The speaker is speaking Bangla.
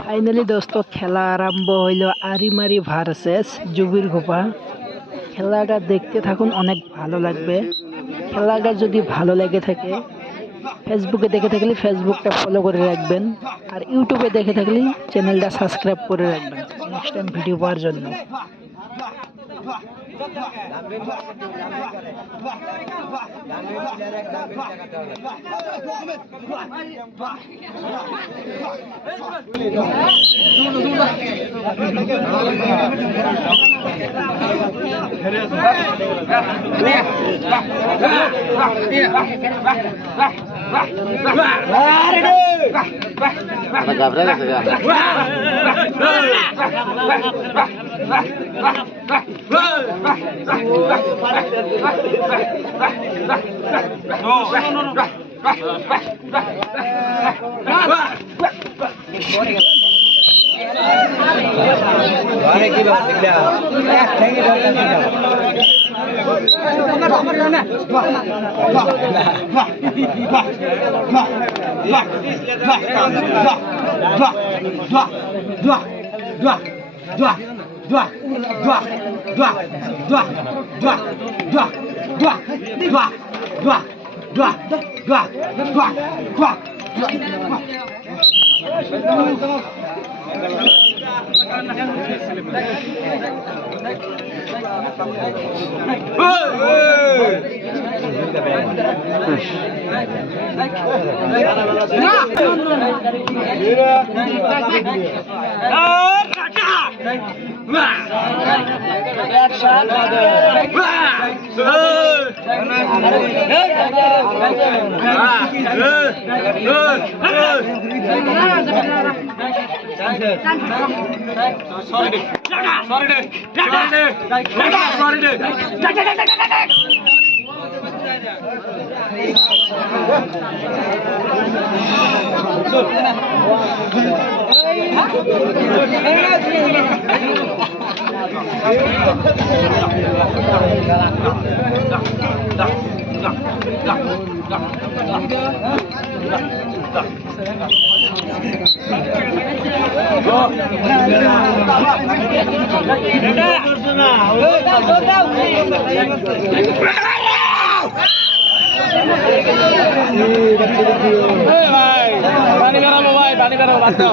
ফাইনালি দোস্ত খেলা আরম্ভ হইল আরিমারি ভার্সেস জুবির গোপা। খেলাটা দেখতে থাকুন, অনেক ভালো লাগবে। খেলাটা যদি ভালো লেগে থাকে, ফেসবুকে দেখে থাকলে ফেসবুকটা ফলো করে রাখবেন, আর ইউটিউবে দেখে থাকলে চ্যানেলটা সাবস্ক্রাইব করে রাখবেন নেক্সট টাইম ভিডিও পাওয়ার জন্য। घाबरा गया पानी गरम हो भाई, पानी गरम बात करो।